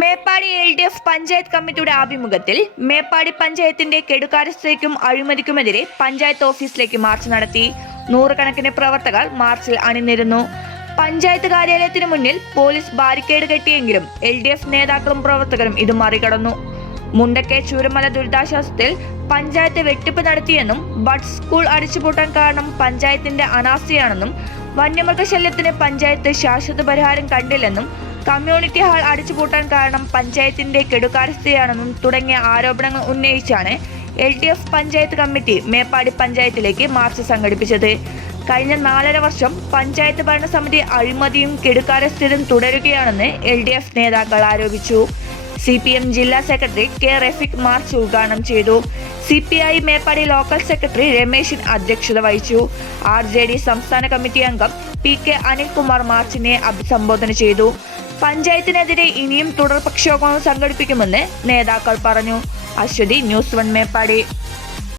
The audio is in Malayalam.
Meppadi L D F panchayat കമ്മിറ്റിയുടെ ആഭിമുഖ്യത്തിൽ മേപ്പാടി പഞ്ചായത്തിന്റെ കെടുകാര്യസ്ഥതയ്ക്കും അഴിമതിക്കുമെതിരെ പഞ്ചായത്ത് ഓഫീസിലേക്ക് മാർച്ച് നടത്തി. നൂറുകണക്കിന് പ്രവർത്തകർ മാർച്ചിൽ അണിനിരുന്നു. പഞ്ചായത്ത് കാര്യാലയത്തിന് മുന്നിൽ പോലീസ് ബാരിക്കേഡ് കെട്ടിയെങ്കിലും എൽ ഡി എഫ് നേതാക്കളും പ്രവർത്തകരും ഇത് മറികടന്നു. മുണ്ടക്കെ ചൂരമല ദുരിതാശ്വാസത്തിൽ പഞ്ചായത്ത് വെട്ടിപ്പ് നടത്തിയെന്നും ബഡ് സ്കൂൾ അടിച്ചുപൂട്ടാൻ കാരണം പഞ്ചായത്തിന്റെ അനാസ്ഥയാണെന്നും വന്യമൃഗശല്യത്തിന് പഞ്ചായത്ത് ശാശ്വത പരിഹാരം കണ്ടില്ലെന്നും കമ്മ്യൂണിറ്റി ഹാൾ അടിച്ചുപൂട്ടാൻ കാരണം പഞ്ചായത്തിന്റെ കെടുകാര്യസ്ഥയാണെന്നും തുടങ്ങിയ ആരോപണങ്ങൾ ഉന്നയിച്ചാണ് L D F panchayat committee Meppadi പഞ്ചായത്തിലേക്ക് മാർച്ച് സംഘടിപ്പിച്ചത്. കഴിഞ്ഞ നാലര വർഷം പഞ്ചായത്ത് ഭരണസമിതി അഴിമതിയും കെടുകാര്യസ്ഥതയും തുടരുകയാണെന്ന് എൽ ഡി എഫ് നേതാക്കൾ ആരോപിച്ചു. സി പി എം ജില്ലാ സെക്രട്ടറി കെ റഫീഖ് മാർച്ച് ഉദ്ഘാടനം ചെയ്തു. C P I Meppadi local secretary രമേശിൻ അധ്യക്ഷത വഹിച്ചു. ആർ ജെ ഡി സംസ്ഥാന കമ്മിറ്റി അംഗം പി കെ അനിൽകുമാർ മാർച്ചിനെ അഭിസംബോധന ചെയ്തു. പഞ്ചായത്തിനെതിരെ ഇനിയും തുടർ പ്രക്ഷോഭം സംഘടിപ്പിക്കുമെന്ന് നേതാക്കൾ പറഞ്ഞു. Aswathi news one Meppadi.